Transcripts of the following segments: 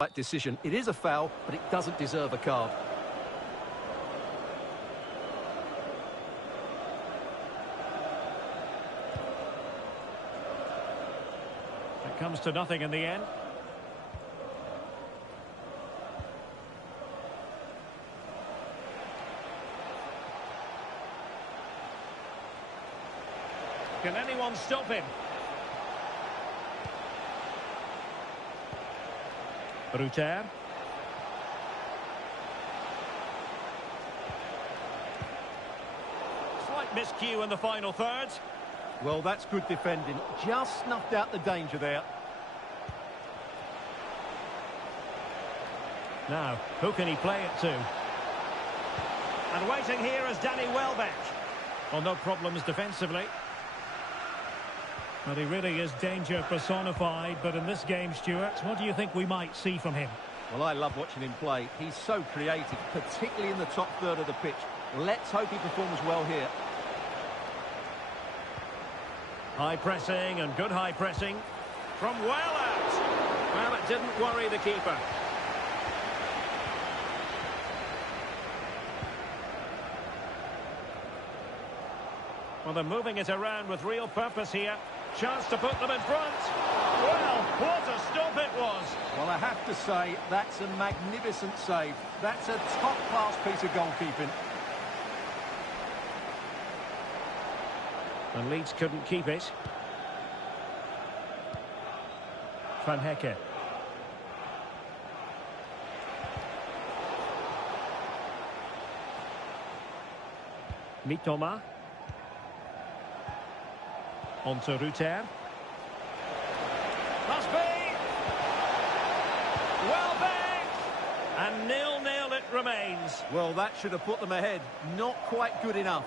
Right decision. It is a foul, but it doesn't deserve a card. It comes to nothing in the end. Can anyone stop him? Ruter. Slight miscue in the final third. Well, that's good defending. Just snuffed out the danger there. Now, who can he play it to? And waiting here is Danny Welbeck. Well, no problems defensively. Well, he really is danger personified, but in this game, Stuart, what do you think we might see from him? Well, I love watching him play. He's so creative, particularly in the top third of the pitch. Let's hope he performs well here. High pressing and good high pressing. From well out. Well, it didn't worry the keeper. Well, they're moving it around with real purpose here. Chance to put them in front. Well, what a stop it was. Well, I have to say, that's a magnificent save. That's a top-class piece of goalkeeping. And Leeds couldn't keep it. Van Hecke. Mitoma. On to Ruter. Must be! Welbeck! And 0-0 it remains. Well, that should have put them ahead. Not quite good enough.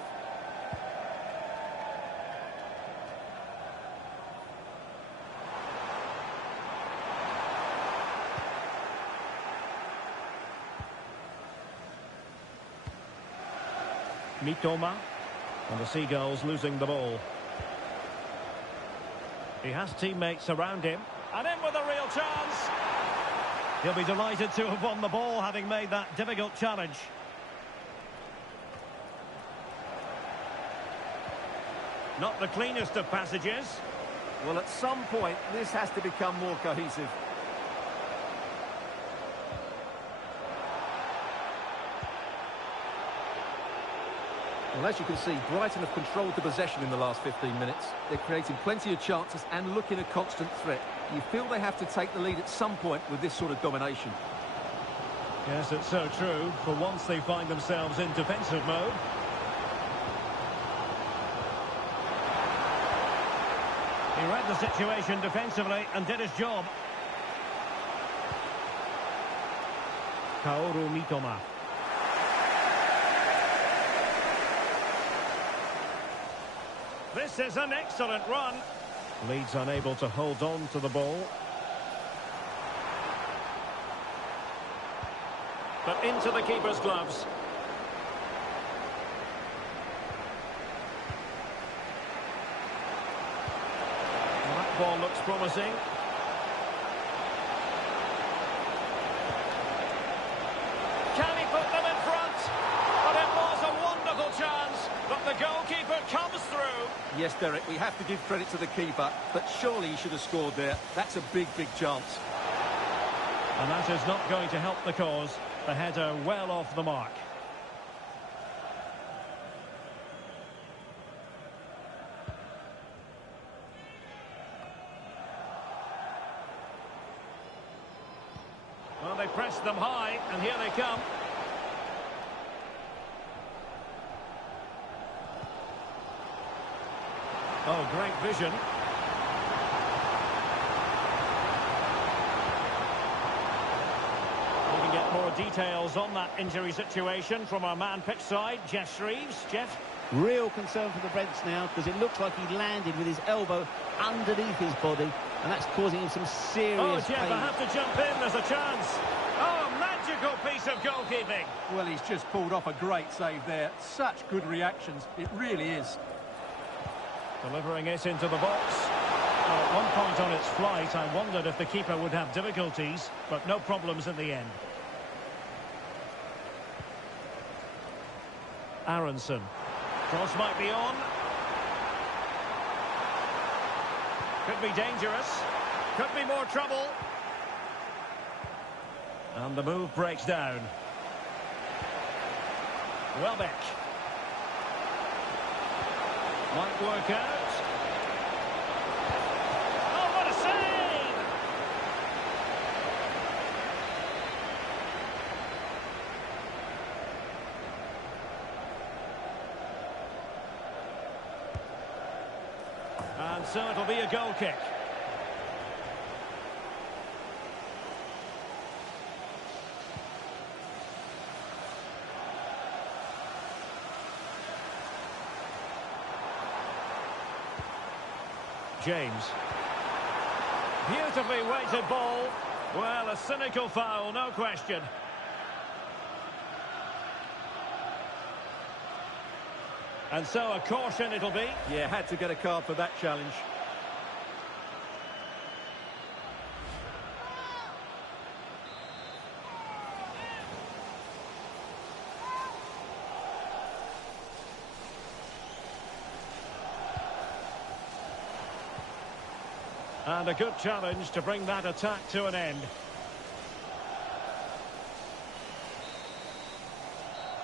Mitoma. And the Seagulls losing the ball. He has teammates around him. And in with a real chance. He'll be delighted to have won the ball, having made that difficult challenge. Not the cleanest of passages. Well, at some point, this has to become more cohesive. Well, as you can see, Brighton have controlled the possession in the last 15 minutes. They're creating plenty of chances and looking a constant threat. You feel they have to take the lead at some point with this sort of domination. Yes, it's so true. For once they find themselves in defensive mode. He read the situation defensively and did his job. Kaoru Mitoma. This is an excellent run. Leeds unable to hold on to the ball. But into the keeper's gloves. Well, that ball looks promising. Can he put them in front? But it was a wonderful chance. But the goalkeeper comes through. Yes, Derek, we have to give credit to the keeper, but surely he should have scored there. That's a big, big chance. And that is not going to help the cause. The header well off the mark. Well, they pressed them high, and here they come. Oh, great vision. We can get more details on that injury situation from our man pitch side, Jeff Shreves. Jeff? Real concern for the Reds now, because it looks like he landed with his elbow underneath his body, and that's causing him some serious Jeff, pain. I have to jump in. There's a chance. Oh, magical piece of goalkeeping. Well, he's just pulled off a great save there. Such good reactions. It really is. Delivering it into the box. Well, at one point on its flight, I wondered if the keeper would have difficulties, but no problems in the end. Aronson. Cross might be on. Could be dangerous. Could be more trouble. And the move breaks down. Welbeck. Might work out. Oh, what a save! And so it'll be a goal kick. James. Beautifully weighted ball. Well, a cynical foul, no question. And so a caution it'll be. Yeah, had to get a card for that challenge. And a good challenge to bring that attack to an end.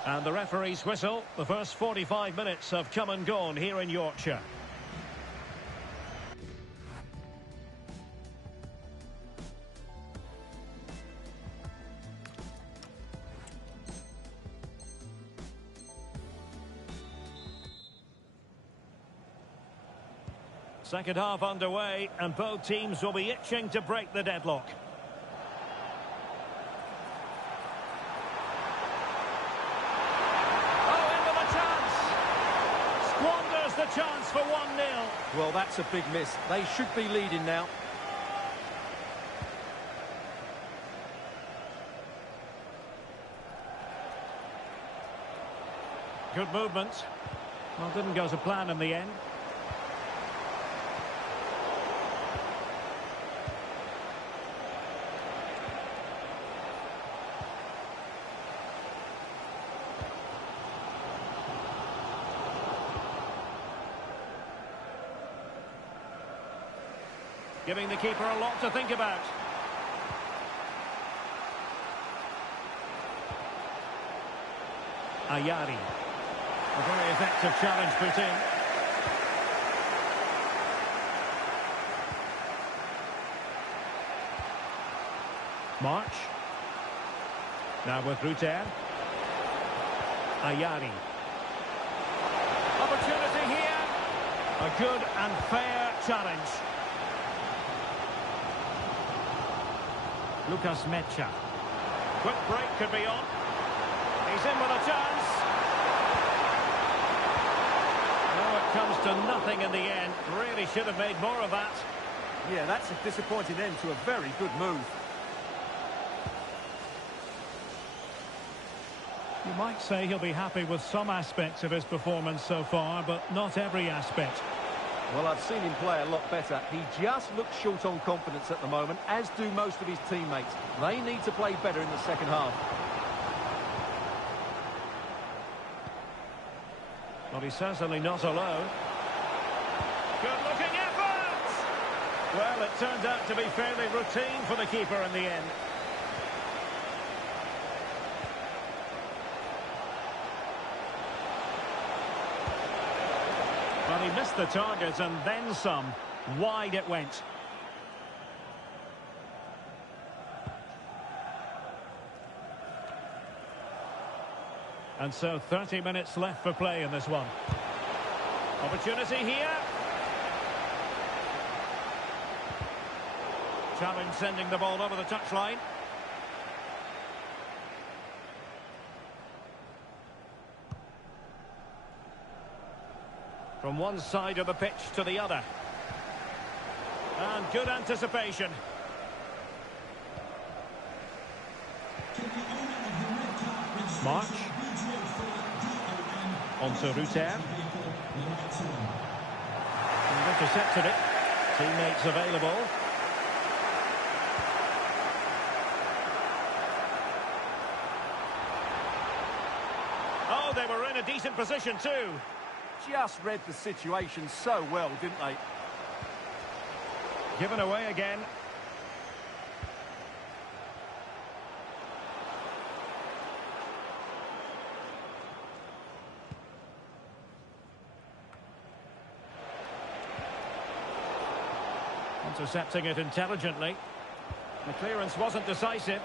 And the referee's whistle. The first 45 minutes have come and gone here in Yorkshire. Second half underway, and both teams will be itching to break the deadlock. Oh, in with a chance! Squanders the chance for 1-0. Well, that's a big miss. They should be leading now. Good movement. Well, didn't go to plan in the end. Giving the keeper a lot to think about. Ayari. A very effective challenge put in. March. Now with Ruter. Ayari. Opportunity here. A good and fair challenge. Lucas Mecha. Quick break could be on. He's in with a chance. Oh, it comes to nothing in the end. Really should have made more of that. Yeah, that's a disappointing end to a very good move. You might say he'll be happy with some aspects of his performance so far, but not every aspect. Well, I've seen him play a lot better. He just looks short on confidence at the moment, as do most of his teammates. They need to play better in the second half. Well, he's certainly not alone. Good-looking effort! Well, it turned out to be fairly routine for the keeper in the end. But he missed the target and then some. Wide it went. And so 30 minutes left for play in this one. Opportunity here. Challenge sending the ball over the touchline. From one side of the pitch to the other. And good anticipation. March. On to Ruter. And intercepted it. Teammates available. Oh, they were in a decent position too. Just read the situation so well, didn't they? Given away again. Intercepting it intelligently. The clearance wasn't decisive.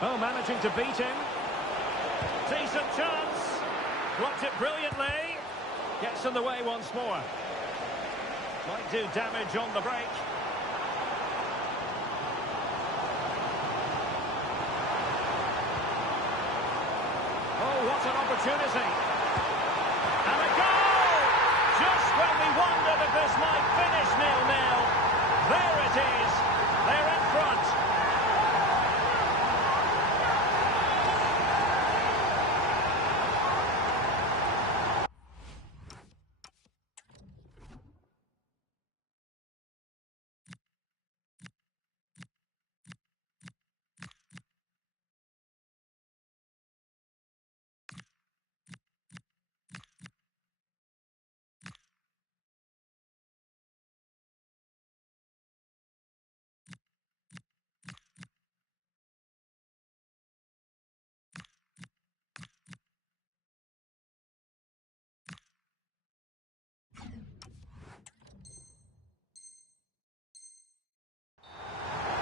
Oh, managing to beat him. Decent chance. Blocked it brilliantly. Gets in the way once more. Might do damage on the break. Oh, what an opportunity. And a goal! Just when we wondered if this might finish 0-0. There it is. They're in front.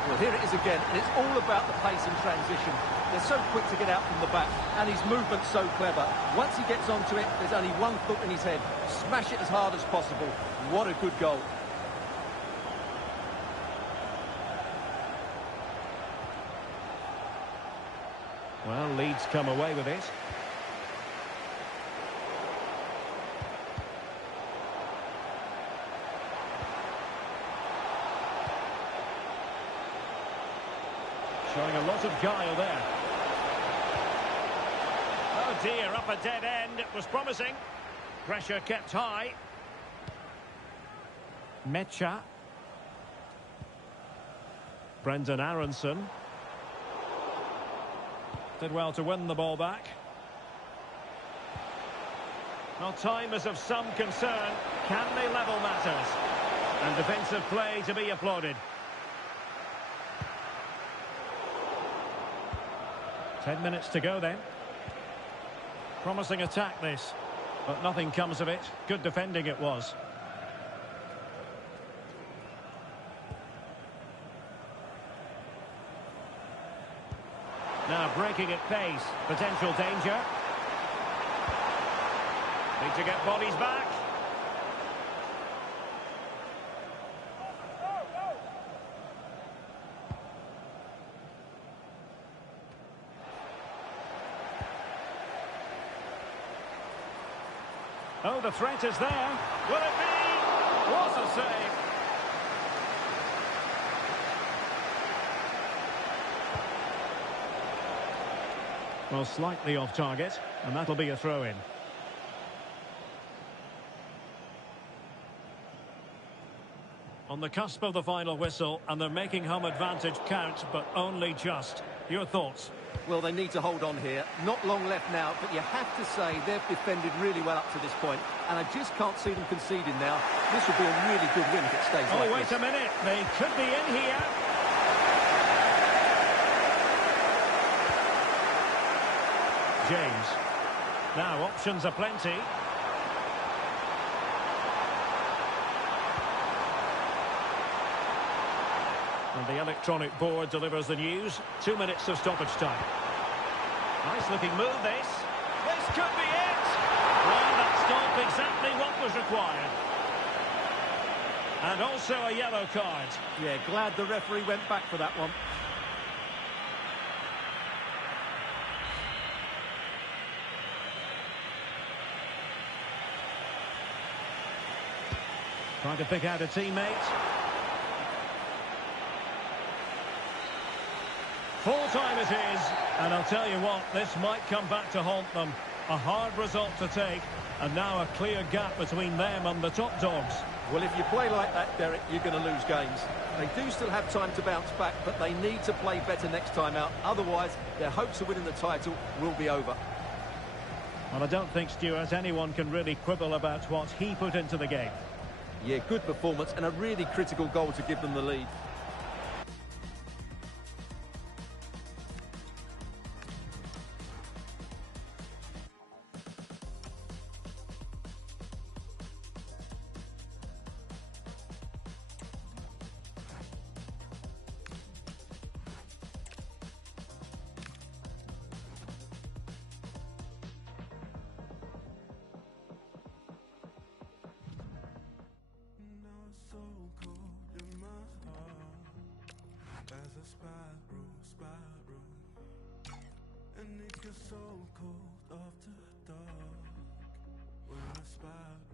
Well, here it is again, and it's all about the pace and transition. They're so quick to get out from the back, and his movement's so clever. Once he gets onto it, there's only one thought in his head. Smash it as hard as possible. What a good goal. Well, Leeds come away with it. Showing a lot of guile there. Oh dear, up a dead end. It was promising. Pressure kept high. Mecha. Brendan Aronson. Did well to win the ball back. Well, time is of some concern. Can they level matters? And defensive play to be applauded. 10 minutes to go then. Promising attack this, but nothing comes of it. Good defending it was. Now breaking at pace. Potential danger. Need to get bodies back. Oh, the threat is there. Will it be? What a save. Well, slightly off target, and that'll be a throw-in. On the cusp of the final whistle, and they're making home advantage count, but only just. Your thoughts? Well, they need to hold on here. Not long left now, but you have to say they've defended really well up to this point, and I just can't see them conceding now. This will be a really good win if it stays like this. Oh, wait a minute. They could be in here. James. Now, options are plenty. And the electronic board delivers the news. 2 minutes of stoppage time. Nice looking move, this. This could be it. Well, that's not exactly what was required. And also a yellow card. Yeah, glad the referee went back for that one. Trying to pick out a teammate. Full time it is, and I'll tell you what, this might come back to haunt them. A hard result to take, and now a clear gap between them and the top dogs. Well, if you play like that, Derek, you're going to lose games. They do still have time to bounce back, but they need to play better next time out. Otherwise, their hopes of winning the title will be over. Well, I don't think, Stuart, anyone can really quibble about what he put into the game. Yeah, good performance and a really critical goal to give them the lead. So cold in my heart as I spiral, and it gets so cold after dark when I spiral.